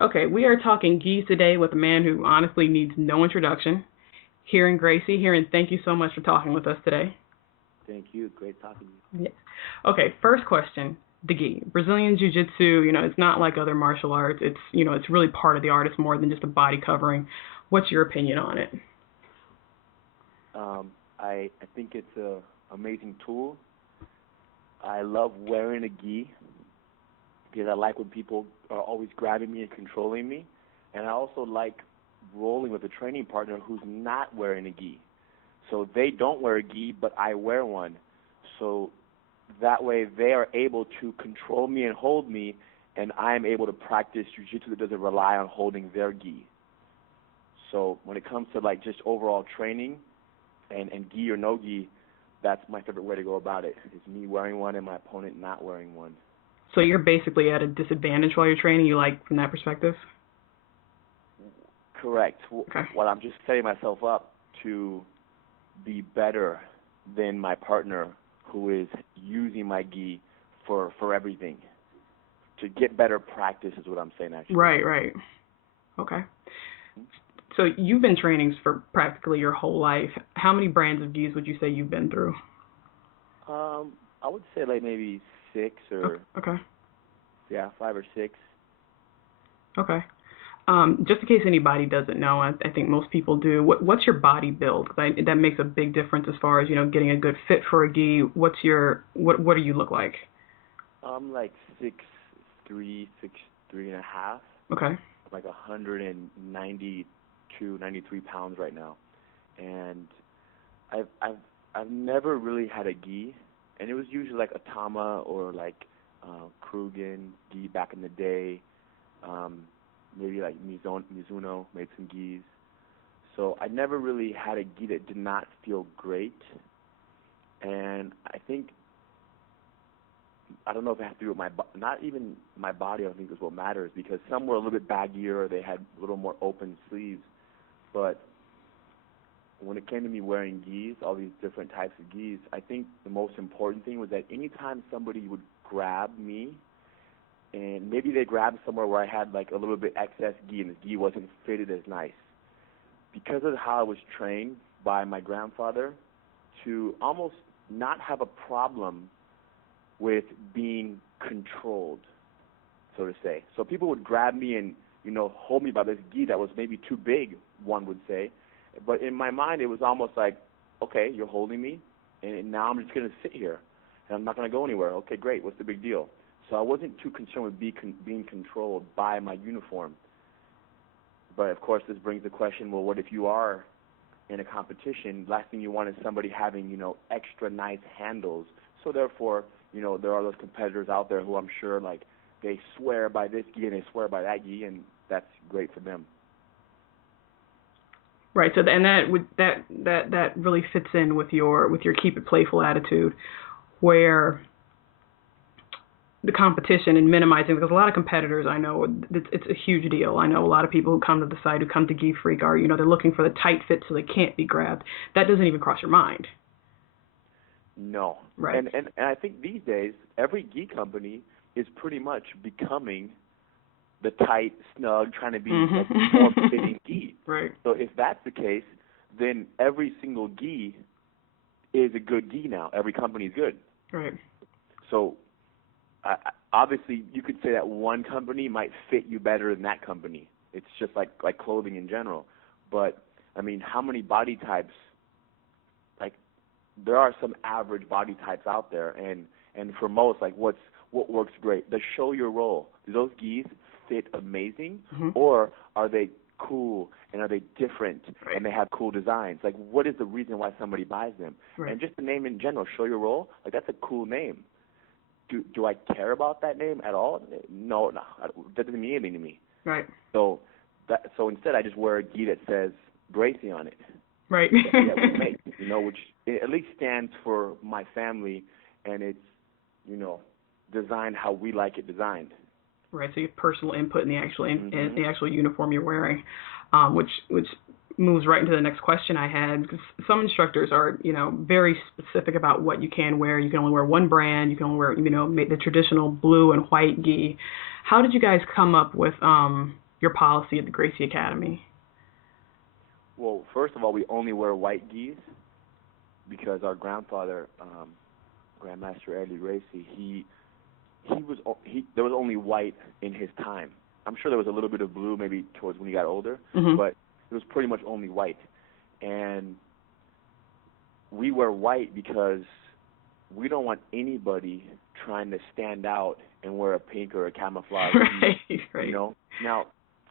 Okay, we are talking geese today with a man who honestly needs no introduction. Ryron Gracie. Ryron, thank you so much for talking with us today. Thank you. Great talking to you. Yes. Okay, first question. The gi. Brazilian Jiu-Jitsu, it's not like other martial arts. It's really part of the art. It's more than just a body covering. What's your opinion on it? I think it's a amazing tool. I love wearing a gi because I like when people are always grabbing me and controlling me, and I also like rolling with a training partner who's not wearing a gi. So they don't wear a gi, but I wear one. So that way they are able to control me and hold me, and I am able to practice jiu-jitsu that doesn't rely on holding their gi. So when it comes to like just overall training and gi or no gi, that's my favorite way to go about it, is me wearing one and my opponent not wearing one. So you're basically at a disadvantage while you're training, you like, from that perspective? Correct. Okay. Well, I'm just setting myself up to be better than my partner who is using my gi for everything. To get better practice is what I'm saying, actually. Right. Okay. So you've been training for practically your whole life. How many brands of gis would you say you've been through? I would say like maybe 6 or okay. Yeah, 5 or 6. Okay. Just in case anybody doesn't know, I think most people do. What's your body build? That makes a big difference as far as getting a good fit for a gi. What do you look like? I'm like 6'3", 6'3" and a half. Okay. I'm like 192, 93 pounds right now, and I've never really had a gi, and it was usually like Atama or like Krugen gi back in the day. Maybe like Mizuno made some gis. So I never really had a gi that did not feel great. And I don't know if it has to do with not even my body, I don't think is what matters, because some were a little bit baggier or they had a little more open sleeves. But when it came to me wearing gis, all these different types of gis, I think the most important thing was that anytime somebody would grab me, and maybe they grabbed somewhere where I had like a little bit excess gi and the gi wasn't fitted as nice, because of how I was trained by my grandfather to almost not have a problem with being controlled, so to say. So people would grab me and hold me by this gi that was maybe too big, one would say. But in my mind, it was almost like, okay, you're holding me, and now I'm just going to sit here, and I'm not going to go anywhere. Okay, great. What's the big deal? So I wasn't too concerned with being controlled by my uniform. But, of course, this brings the question, well, what if you are in a competition? Last thing you want is somebody having, extra nice handles. So, therefore, there are those competitors out there who I'm sure, like, they swear by this gi and they swear by that gi, and that's great for them. Right. So, and that really fits in with your keep it playful attitude, where the competition and minimizing, because a lot of competitors, I know it's a huge deal. I know a lot of people who come to the site, who come to GiFreak, are they're looking for the tight fit so they can't be grabbed. That doesn't even cross your mind. No. Right. And I think these days every gi company is pretty much becoming the tight, snug, trying to be like form-fitting gi. Right. So if that's the case, then every single gi is a good gi now. Every company is good. Right. So obviously you could say that one company might fit you better than that company. It's just like clothing in general. But, I mean, how many body types? Like, there are some average body types out there, and for most, like, what works great? The show your role. Do those gis fit amazing, or are they cool, and are they different, and they have cool designs? Like, what is the reason why somebody buys them? Right. And just the name in general, show your role, like, that's a cool name. Do I care about that name at all? No, that doesn't mean anything to me. Right. So instead, I just wear a gi that says Gracie on it. Right. That we make, which at least stands for my family, and it's, designed how we like it designed. Right. So you have personal input in the actual in the actual uniform you're wearing, which moves right into the next question I had, because some instructors are, very specific about what you can wear. You can only wear one brand. You can only wear, the traditional blue and white gi. How did you guys come up with your policy at the Gracie Academy? Well, first of all, we only wear white gis because our grandfather, Grandmaster Eddie Gracie, there was only white in his time. I'm sure there was a little bit of blue maybe towards when he got older, but it was pretty much only white. And we wear white because we don't want anybody trying to stand out and wear a pink or a camouflage. Right. You know. Now,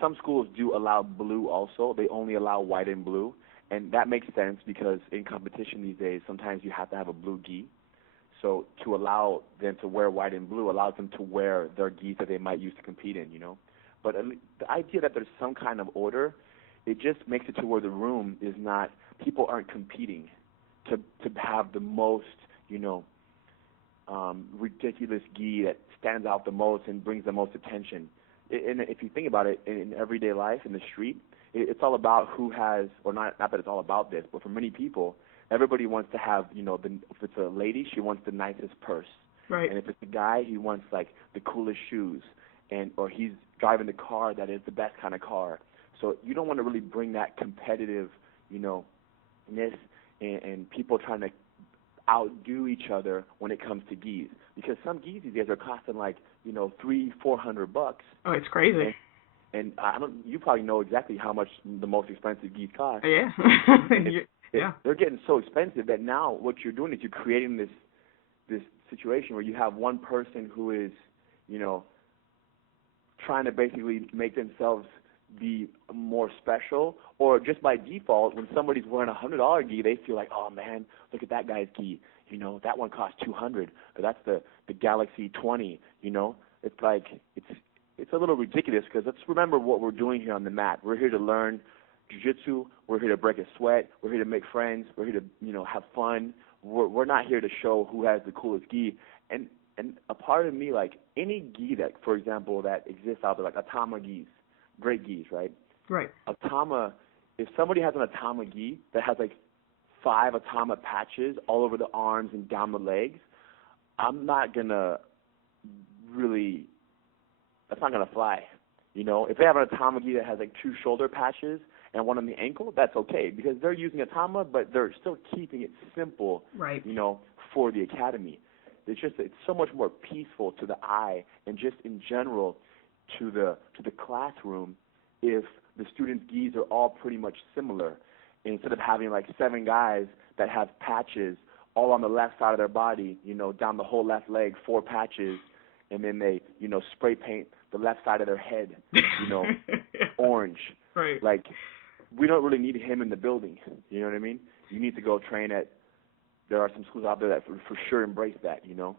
some schools do allow blue also. They only allow white and blue, and that makes sense because in competition these days, sometimes you have to have a blue gi. So to allow them to wear white and blue allows them to wear their gis that they might use to compete in, you know. But the idea that there's some kind of order, it just makes it to where the room is not, people aren't competing to have the most, you know, ridiculous gi that stands out the most and brings the most attention. And if you think about it, in everyday life, in the street, it's all about who has, or not that it's all about this, but for many people, everybody wants to have, you know, if it's a lady, she wants the nicest purse. Right. And if it's a guy, he wants, like, the coolest shoes, or he's driving the car that is the best kind of car. So you don't want to really bring that competitive, you know, ness and people trying to outdo each other when it comes to gis, because some gis these days are costing like, you know, $300-400. Oh, it's crazy. And you probably know exactly how much the most expensive gis cost. Yeah. Yeah. They're getting so expensive that now what you're doing is you're creating this situation where you have one person who is, you know, trying to basically make themselves be more special, or just by default, when somebody's wearing a $100 gi, they feel like, oh man, look at that guy's gi. You know, that one costs $200, but that's the Galaxy 20. You know, it's like it's a little ridiculous because let's remember what we're doing here on the mat. We're here to learn jiu-jitsu. We're here to break a sweat. We're here to make friends. We're here to, you know, have fun. We're not here to show who has the coolest gi. And a part of me, like any gi that, for example, that exists out there, like Atama gis, great gis, right? Right. Atama, if somebody has an Atama gi that has like 5 Atama patches all over the arms and down the legs, I'm not gonna really, that's not gonna fly. You know, if they have an Atama gi that has like 2 shoulder patches and one on the ankle, that's okay because they're using Atama, but they're still keeping it simple. Right. You know, for the academy. It's so much more peaceful to the eye and just in general to the classroom if the students' gis are all pretty much similar, instead of having like 7 guys that have patches all on the left side of their body, you know, down the whole left leg, 4 patches, and then they, you know, spray paint the left side of their head, you know, orange. Right. Like, we don't really need him in the building. You know what I mean? You need to go train at, there are some schools out there that for sure embrace that, you know?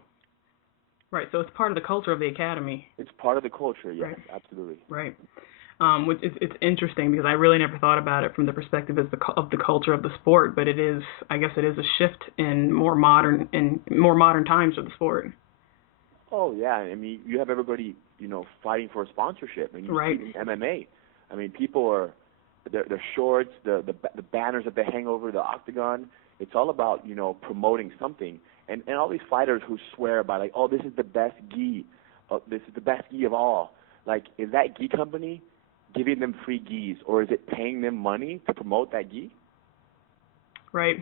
Right, so it's part of the culture of the academy. It's part of the culture, yes, right. Absolutely. Right. It's interesting because I really never thought about it from the perspective of the culture of the sport, but I guess it is a shift in more modern times of the sport. Oh yeah, I mean you have everybody, you know, fighting for a sponsorship, and you right. see in MMA. I mean people are their shorts, the banners that they hang over the octagon. It's all about, you know, promoting something, and all these fighters who swear by like, oh, this is the best gi, this is the best gi of all. Like, is that gi company giving them free gis, or is it paying them money to promote that gi? Right.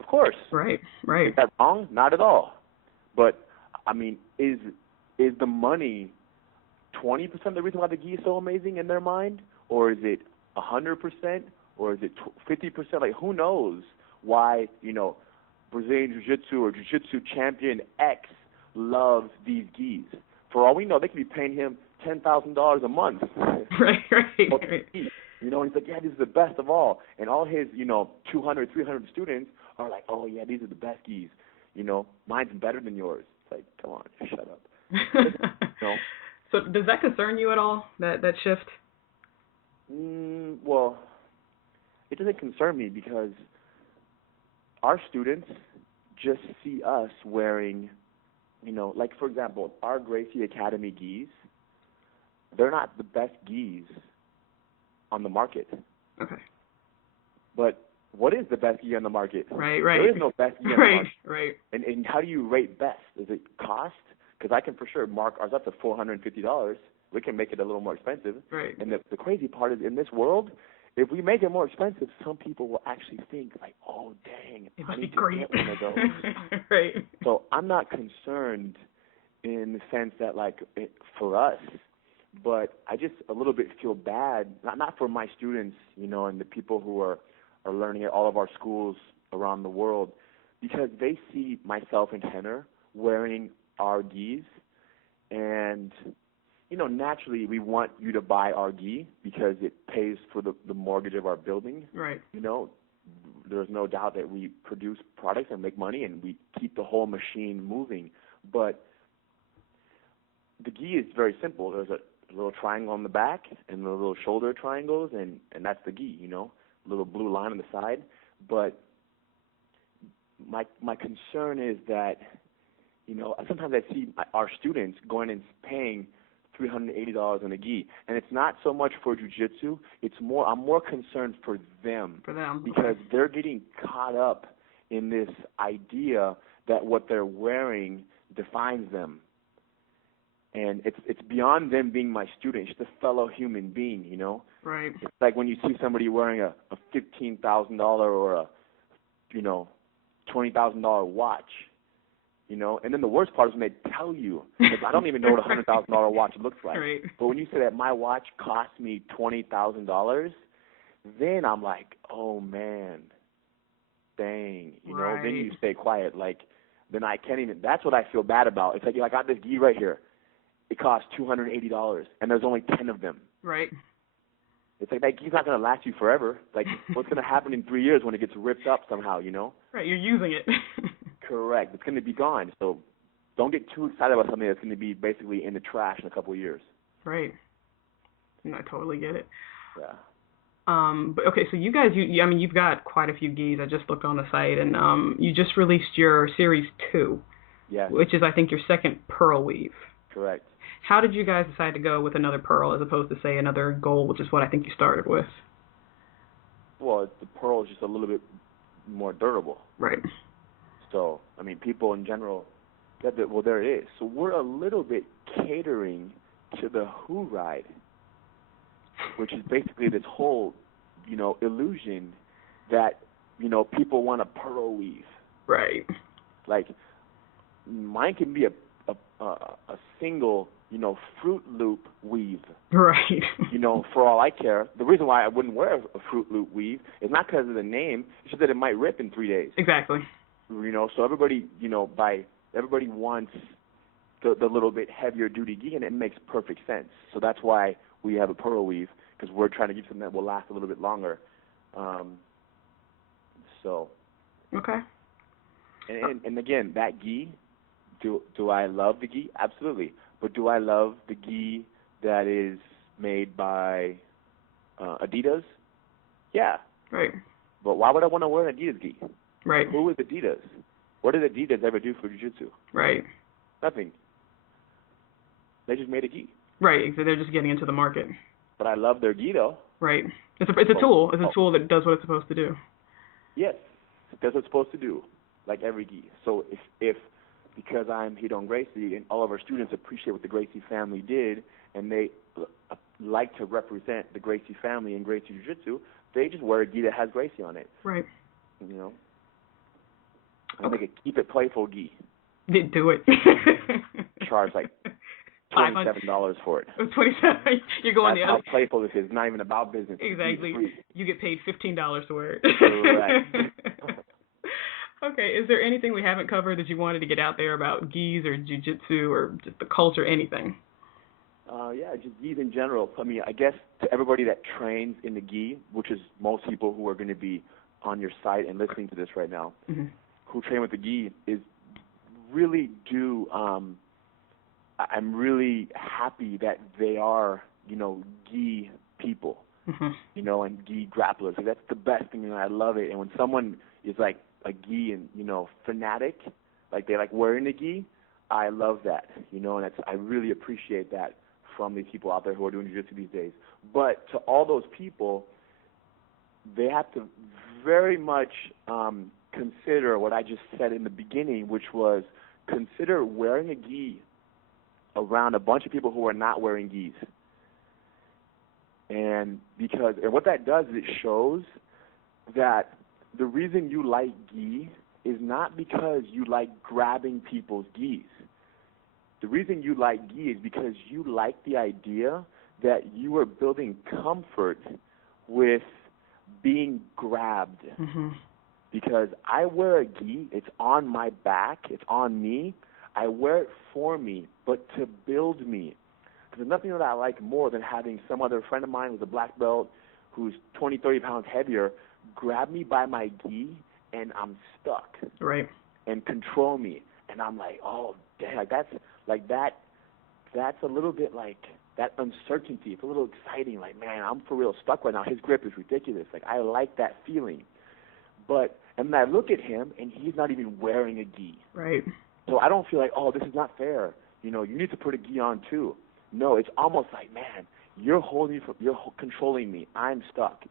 Of course. Right. Is that wrong? Not at all. But I mean, is the money 20% of the reason why the gi is so amazing in their mind, or is it 100%, or is it 50%? Like, who knows why, you know, Brazilian Jiu-Jitsu or Jiu-Jitsu champion X loves these gis? For all we know, they could be paying him $10,000 a month. Right. You know, he's like, yeah, this is the best of all. And all his, you know, 200, 300 students are like, oh, yeah, these are the best gis. You know, mine's better than yours. It's like, come on, shut up. You know? So does that concern you at all, that shift? Well, it doesn't concern me because our students just see us wearing, you know, like, for example, our Gracie Academy gis, they're not the best gis on the market. Okay. But what is the best gi on the market? Right. There is no best gi on the market. Right. And how do you rate best? Is it cost? Because I can for sure mark ours up to $450. we can make it a little more expensive. Right. And the crazy part is, in this world, if we make it more expensive, some people will actually think like, oh, dang, It I must be need to great. get one of those. Right. So I'm not concerned in the sense that, like, for us, but I just a little bit feel bad, not for my students, you know, and the people who are learning at all of our schools around the world, because they see myself and Henner wearing our gis, and, you know, naturally we want you to buy our gi because it pays for the mortgage of our building. Right. You know, there's no doubt that we produce products and make money and we keep the whole machine moving. But the gi is very simple. There's a little triangle on the back and the little shoulder triangles, and that's the gi, you know, a little blue line on the side. But my concern is that, you know, sometimes I see our students going and paying $380 on a gi, and it's not so much for jiu-jitsu. I'm more concerned for them. For them. Because they're getting caught up in this idea that what they're wearing defines them. And it's beyond them being my student. It's just a fellow human being, you know? Right. It's like when you see somebody wearing a $15,000 or a, you know, $20,000 watch, you know? And then the worst part is when they tell you, because I don't even know what a $100,000 watch looks like. Right. But when you say that my watch cost me $20,000, then I'm like, oh, man, dang, you know? Then you stay quiet. Like, then I can't even, that's what I feel bad about. It's like, I got this gi right here. It costs $280, and there's only 10 of them. Right. It's like that gi's not going to last you forever. Like, what's going to happen in 3 years when it gets ripped up somehow, you know? Right, you're using it. Correct. It's going to be gone. So don't get too excited about something that's going to be basically in the trash in a couple of years. Right. No, I totally get it. Yeah. But okay, so you guys, I mean, you've got quite a few gis. I just looked on the site, and you just released your Series 2, Yes. which is, I think, your second pearl weave. Correct. How did you guys decide to go with another pearl as opposed to, say, another gold, which is what I think you started with? Well, the pearl is just a little bit more durable. Right. So, I mean, people in general, well, there it is. So we're a little bit catering to the Who ride, which is basically this whole, you know, illusion that, you know, people want a pearl weave. Right. Like, mine can be a single, you know, Fruit Loop weave. Right. You know, for all I care. The reason why I wouldn't wear a Fruit Loop weave is not because of the name. It's just that it might rip in 3 days. Exactly. You know, so everybody, you know, everybody wants the little bit heavier duty gi, and it makes perfect sense. So that's why we have a pearl weave, because we're trying to give something that will last a little bit longer. So. Okay. And again, that gi, do I love the gi? Absolutely. But do I love the gi that is made by Adidas? Yeah. Right. But why would I want to wear an Adidas gi? Right. Who is Adidas? What did Adidas ever do for jiu-jitsu? Right. Nothing. They just made a gi. Right. So they're just getting into the market. But I love their gi, though. Right. It's a tool. It's a tool that does what it's supposed to do. Yes. It does what it's supposed to do, like every gi. So if because I'm Ryron Gracie and all of our students appreciate what the Gracie family did, and they like to represent the Gracie family in Gracie Jiu-Jitsu, they just wear a gi that has Gracie on it. Right. You know? And make it Keep It Playful gi. Do it. Charge like $27 for it. $27. You're going That's the other. how playful this is. Not even about business. Exactly. You get paid $15 to wear it. Correct. Okay. Is there anything we haven't covered that you wanted to get out there about gis or jiu-jitsu or just the culture, anything? Yeah, just gis in general. I mean, I guess to everybody that trains in the gi, which is most people who are going to be on your site and listening to this right now, mm-hmm. who train with the gi, is really I'm really happy that they are, you know, gi people, mm-hmm. you know, and gi grapplers. Like, that's the best thing, and I love it. And when someone is like a gi and, you know, fanatic, like they like wearing the gi, I love that, you know, and I really appreciate that from these people out there who are doing jiu-jitsu these days. But to all those people, they have to very much consider what I just said in the beginning, which was consider wearing a gi around a bunch of people who are not wearing gis. And what that does is it shows that the reason you like gi is not because you like grabbing people's gis. The reason you like gi is because you like the idea that you are building comfort with being grabbed. Mm-hmm. Because I wear a gi, it's on my back, it's on me. I wear it for me, but to build me. Because there's nothing that I like more than having some other friend of mine who's a black belt, who's 20, 30 pounds heavier, grab me by my gi, and I'm stuck. Right. And control me. And I'm like, oh, dang, that's a little bit like that uncertainty. It's a little exciting. Like, man, I'm for real stuck right now. His grip is ridiculous. Like, I like that feeling. And then I look at him, and he's not even wearing a gi. Right. So I don't feel like, oh, this is not fair. You need to put a gi on too. No, it's almost like, man, you're controlling me. I'm stuck,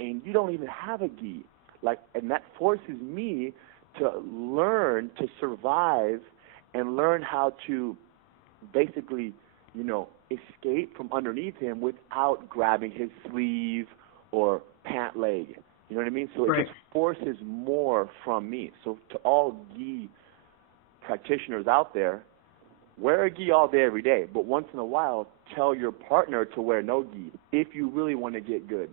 and you don't even have a gi. And that forces me to learn to survive and learn how to basically, escape from underneath him without grabbing his sleeve or pant leg. You know what I mean? So it just forces more from me. So to all gi practitioners out there, wear a gi all day, every day. But once in a while, tell your partner to wear no gi if you really want to get good.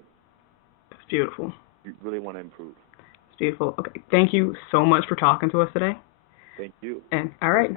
It's beautiful. You really want to improve. It's beautiful. Okay. Thank you so much for talking to us today. Thank you. And all right.